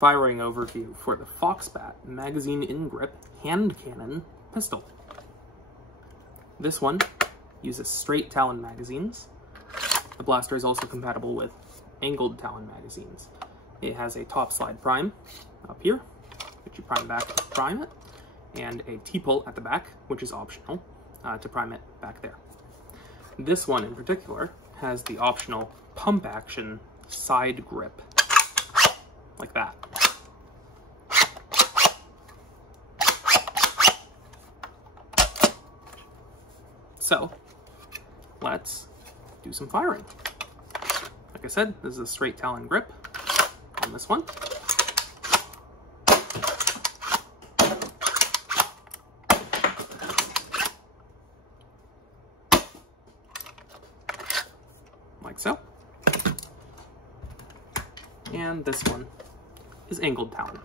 Firing overview for the Foxbat magazine in-grip hand cannon pistol. This one uses straight Talon magazines. The blaster is also compatible with angled Talon magazines. It has a top slide prime up here, which you prime back to prime it, and a T-pull at the back, which is optional, to prime it back there. This one in particular has the optional pump action side grip, like that. So, let's do some firing. Like I said, this is a straight Talon grip on this one. Like so. And this one is angled Talon.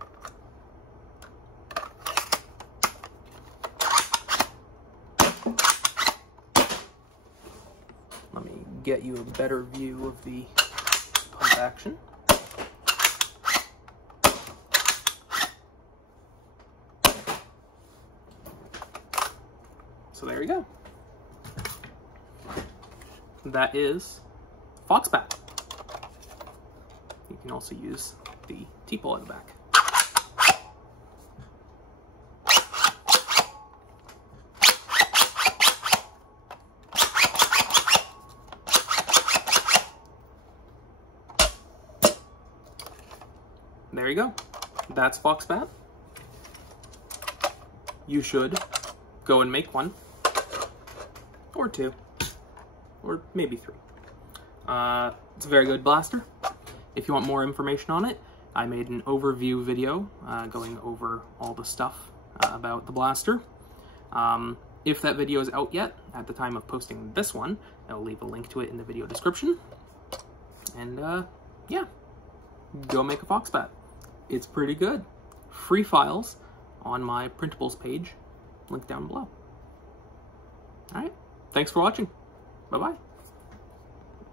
Let me get you a better view of the pump action. So there you go. That is Foxbat. You can also use the T-pull at the back. There you go. That's Foxbat. You should go and make one, or two, or maybe three. It's a very good blaster. If you want more information on it, I made an overview video going over all the stuff about the blaster. If that video is out yet, at the time of posting this one, I'll leave a link to it in the video description. And yeah, go make a Foxbat. It's pretty good. Free files on my Printables page, link down below. Alright, thanks for watching. Bye-bye.